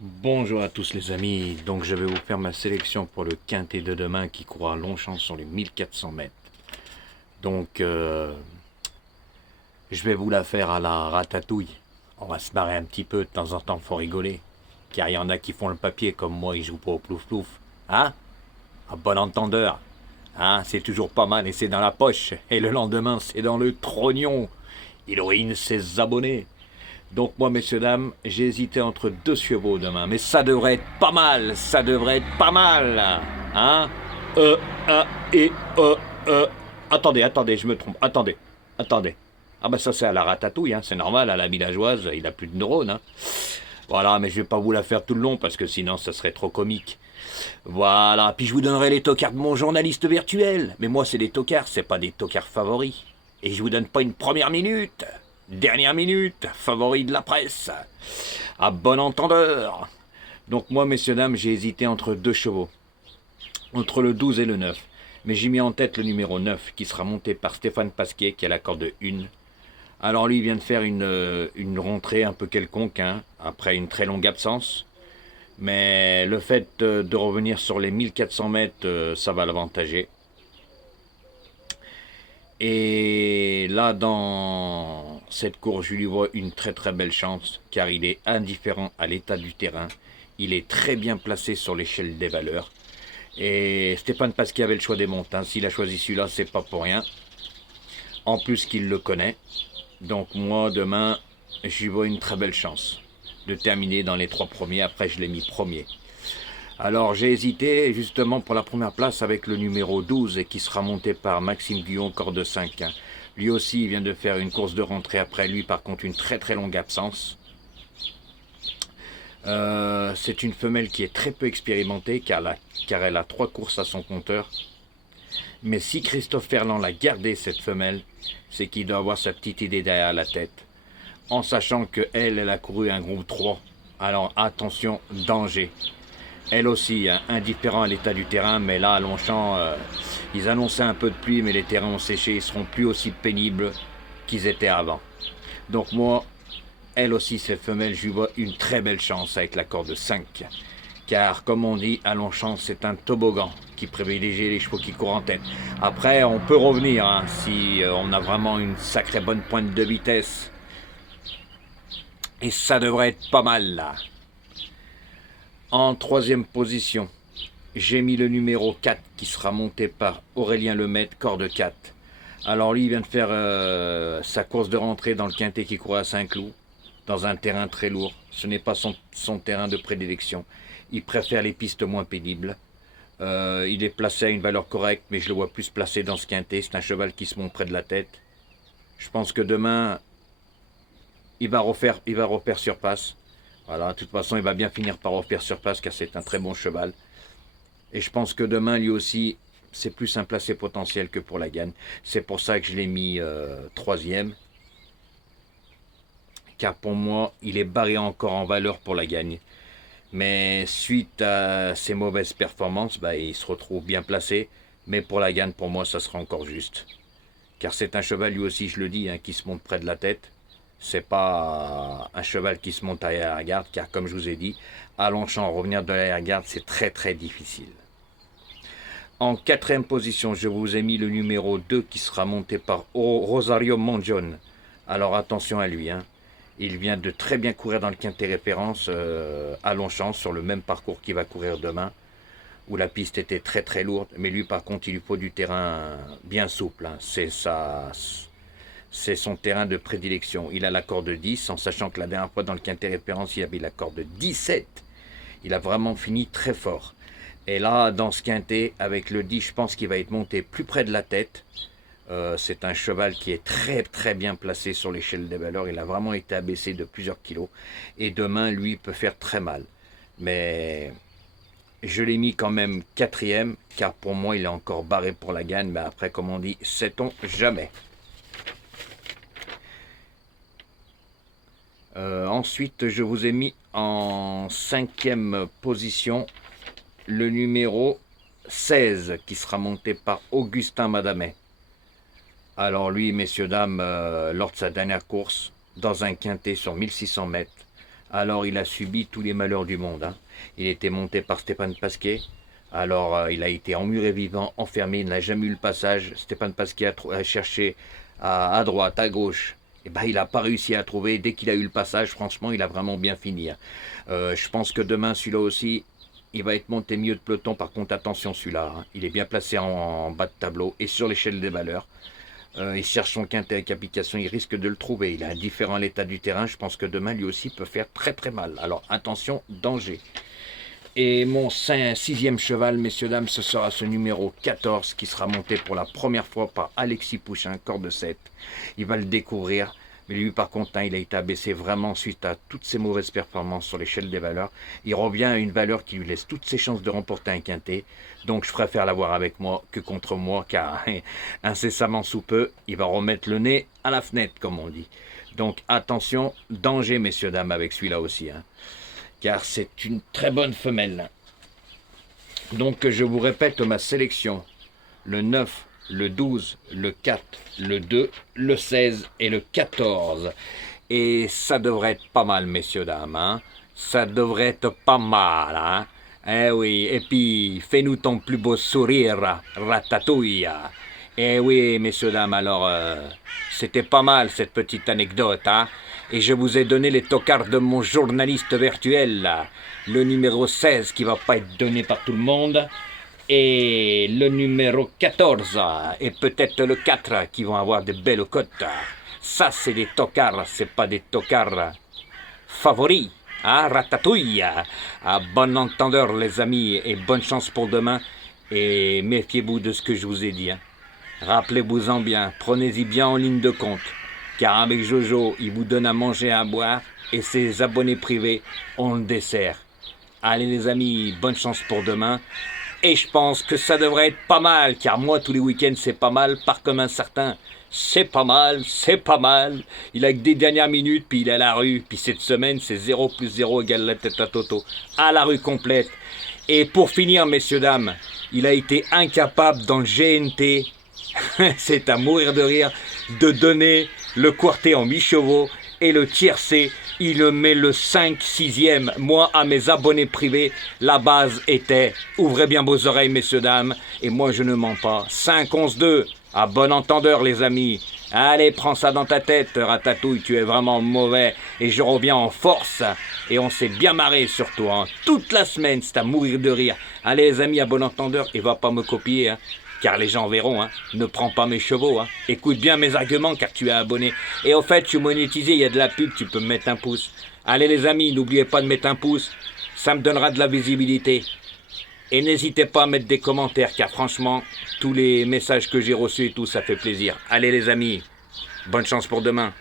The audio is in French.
Bonjour à tous les amis, donc je vais vous faire ma sélection pour le quintet de demain qui courra à Longchamp sur les 1400 mètres. Donc je vais vous la faire à la ratatouille. On va se marrer un petit peu, de temps en temps faut rigoler. Car il y en a qui font le papier comme moi, ils jouent pas au plouf plouf. Hein? À bon entendeur. Hein? C'est toujours pas mal et c'est dans la poche. Et le lendemain c'est dans le trognon. Il ruine ses abonnés. Donc moi, messieurs, dames, j'ai hésité entre deux chevaux demain. Mais ça devrait être pas mal. Ça devrait être pas mal. Hein? Euh, euh, et, euh. Attendez, je me trompe. Attendez. Ah bah ça c'est à la ratatouille, hein. C'est normal, à la villageoise, il a plus de neurones. Hein. Voilà, mais je vais pas vous la faire tout le long parce que sinon ça serait trop comique. Voilà, puis je vous donnerai les tocards de mon journaliste virtuel. Mais moi c'est des tocards, c'est pas des tocards favoris. Et je vous donne pas une première minute. Dernière minute, favori de la presse. À bon entendeur. Donc moi, messieurs, dames, j'ai hésité entre deux chevaux. Entre le 12 et le 9. Mais j'ai mis en tête le numéro 9, qui sera monté par Stéphane Pasquier, qui a la corde 1. Alors lui, il vient de faire une rentrée un peu quelconque, hein, après une très longue absence. Mais le fait de revenir sur les 1400 mètres, ça va l'avantager. Et là, dans cette course, je lui vois une très très belle chance, car il est indifférent à l'état du terrain. Il est très bien placé sur l'échelle des valeurs. Et Stéphane Pasquier avait le choix des montes. Hein. S'il a choisi celui-là, c'est pas pour rien. En plus qu'il le connaît. Donc moi, demain, je lui vois une très belle chance de terminer dans les trois premiers. Après, je l'ai mis premier. Alors j'ai hésité justement pour la première place avec le numéro 12 et qui sera monté par Maxime Guillon, corde 5. Lui aussi il vient de faire une course de rentrée après lui, par contre une très très longue absence. C'est une femelle qui est très peu expérimentée car elle a 3 courses à son compteur. Mais si Christophe Ferland l'a gardé cette femelle, c'est qu'il doit avoir sa petite idée derrière la tête. En sachant qu'elle, elle a couru un groupe 3. Alors attention, danger. Elle aussi, hein, indifférent à l'état du terrain, mais là, à Longchamp, ils annonçaient un peu de pluie, mais les terrains ont séché, ils seront plus aussi pénibles qu'ils étaient avant. Donc moi, elle aussi, cette femelle, je lui vois une très belle chance avec la corde 5. Car, comme on dit, à Longchamp, c'est un toboggan qui privilégie les chevaux qui courent en tête. Après, on peut revenir, hein, si on a vraiment une sacrée bonne pointe de vitesse. Et ça devrait être pas mal, là. En troisième position, j'ai mis le numéro 4 qui sera monté par Aurélien Lemaitre, corde 4. Alors lui, il vient de faire sa course de rentrée dans le quintet qui courait à Saint-Cloud, dans un terrain très lourd. Ce n'est pas son terrain de prédilection. Il préfère les pistes moins pénibles. Il est placé à une valeur correcte, mais je le vois plus placé dans ce quintet. C'est un cheval qui se monte près de la tête. Je pense que demain, il va refaire surpasse. Voilà, de toute façon, il va bien finir par refaire surpasse car c'est un très bon cheval. Et je pense que demain, lui aussi, c'est plus un placé potentiel que pour la gagne. C'est pour ça que je l'ai mis troisième. Car pour moi, il est barré encore en valeur pour la gagne. Mais suite à ses mauvaises performances, bah, il se retrouve bien placé. Mais pour la gagne, pour moi, ça sera encore juste. Car c'est un cheval, lui aussi, je le dis, hein, qui se monte près de la tête. C'est pas un cheval qui se monte à l'arrière-garde, car comme je vous ai dit, à Longchamp, revenir de l'arrière-garde, c'est très très difficile. En quatrième position, je vous ai mis le numéro 2 qui sera monté par Rosario Monjon. Alors attention à lui, hein. Il vient de très bien courir dans le quintet référence à Longchamp sur le même parcours qu'il va courir demain, où la piste était très très lourde. Mais lui par contre, il lui faut du terrain bien souple. Hein. C'est son terrain de prédilection. Il a la corde 10, en sachant que la dernière fois dans le quintet référence, il avait la corde 17. Il a vraiment fini très fort. Et là, dans ce quintet, avec le 10, je pense qu'il va être monté plus près de la tête. C'est un cheval qui est très très bien placé sur l'échelle des valeurs. Il a vraiment été abaissé de plusieurs kilos. Et demain, lui, peut faire très mal. Mais je l'ai mis quand même quatrième, car pour moi, il est encore barré pour la gagne. Mais après, comme on dit, sait-on jamais. Ensuite, je vous ai mis en cinquième position le numéro 16 qui sera monté par Augustin Madamet. Alors lui, messieurs, dames, lors de sa dernière course, dans un quintet sur 1600 mètres, Alors il a subi tous les malheurs du monde, hein. Il était monté par Stéphane Pasquier. Alors il a été emmuré vivant, enfermé, il n'a jamais eu le passage. Stéphane Pasquier a cherché à droite, à gauche. Et ben, il n'a pas réussi à trouver. Dès qu'il a eu le passage, franchement, il a vraiment bien fini, hein. Je pense que demain, celui-là aussi, il va être monté milieu de peloton. Par contre, attention celui-là, hein. Il est bien placé en bas de tableau et sur l'échelle des valeurs. Il cherche son quintet avec application, il risque de le trouver. Il est indifférent à l'état du terrain. Je pense que demain, lui aussi, peut faire très très mal. Alors attention, danger. Et mon sixième cheval, messieurs, dames, ce sera ce numéro 14 qui sera monté pour la première fois par Alexis Pouchin, corde 7. Il va le découvrir. Mais lui, par contre, hein, il a été abaissé vraiment suite à toutes ses mauvaises performances sur l'échelle des valeurs. Il revient à une valeur qui lui laisse toutes ses chances de remporter un quintet. Donc, je préfère l'avoir avec moi que contre moi, car incessamment sous peu, il va remettre le nez à la fenêtre, comme on dit. Donc, attention, danger, messieurs, dames, avec celui-là aussi, hein, car c'est une très bonne femelle. Donc, je vous répète ma sélection. Le 9, le 12, le 4, le 2, le 16 et le 14. Et ça devrait être pas mal, messieurs, dames, hein. Ça devrait être pas mal, hein. Eh oui, et puis, fais-nous ton plus beau sourire, ratatouille. Eh oui, messieurs, dames, alors, c'était pas mal cette petite anecdote, hein. Et je vous ai donné les tocards de mon journaliste virtuel, le numéro 16 qui va pas être donné par tout le monde, et le numéro 14 et peut-être le 4 qui vont avoir de belles cotes. Ça, c'est des tocards, c'est pas des tocards favoris. Hein, ratatouille. À bon entendeur, les amis, et bonne chance pour demain. Et méfiez-vous de ce que je vous ai dit, hein. Rappelez-vous-en bien, prenez-y bien en ligne de compte. Car avec Jojo, il vous donne à manger et à boire, et ses abonnés privés ont le dessert. Allez les amis, bonne chance pour demain. Et je pense que ça devrait être pas mal, car moi, tous les week-ends, c'est pas mal, pas comme un certain. C'est pas mal, c'est pas mal. Il a que des dernières minutes, puis il est à la rue. Puis cette semaine, c'est 0 plus 0 égale la tête à Toto. À la rue complète. Et pour finir, messieurs, dames, il a été incapable dans le GNT, c'est à mourir de rire, de donner le quartet en 8 chevaux et le tiercé, il met le 5 6e. Moi, à mes abonnés privés, la base était, ouvrez bien vos oreilles, messieurs, dames, et moi je ne mens pas, 5 11 2, à bon entendeur, les amis. Allez, prends ça dans ta tête, Ratatouille, tu es vraiment mauvais, et je reviens en force, et on s'est bien marré surtout, hein. Toute la semaine, c'est à mourir de rire. Allez, les amis, à bon entendeur, et va pas me copier, hein, car les gens verront, hein. Ne prends pas mes chevaux, hein. Écoute bien mes arguments, car tu es abonné. Et au fait, je suis monétisé, il y a de la pub, tu peux me mettre un pouce. Allez les amis, n'oubliez pas de mettre un pouce, ça me donnera de la visibilité. Et n'hésitez pas à mettre des commentaires, car franchement, tous les messages que j'ai reçus et tout, ça fait plaisir. Allez les amis, bonne chance pour demain.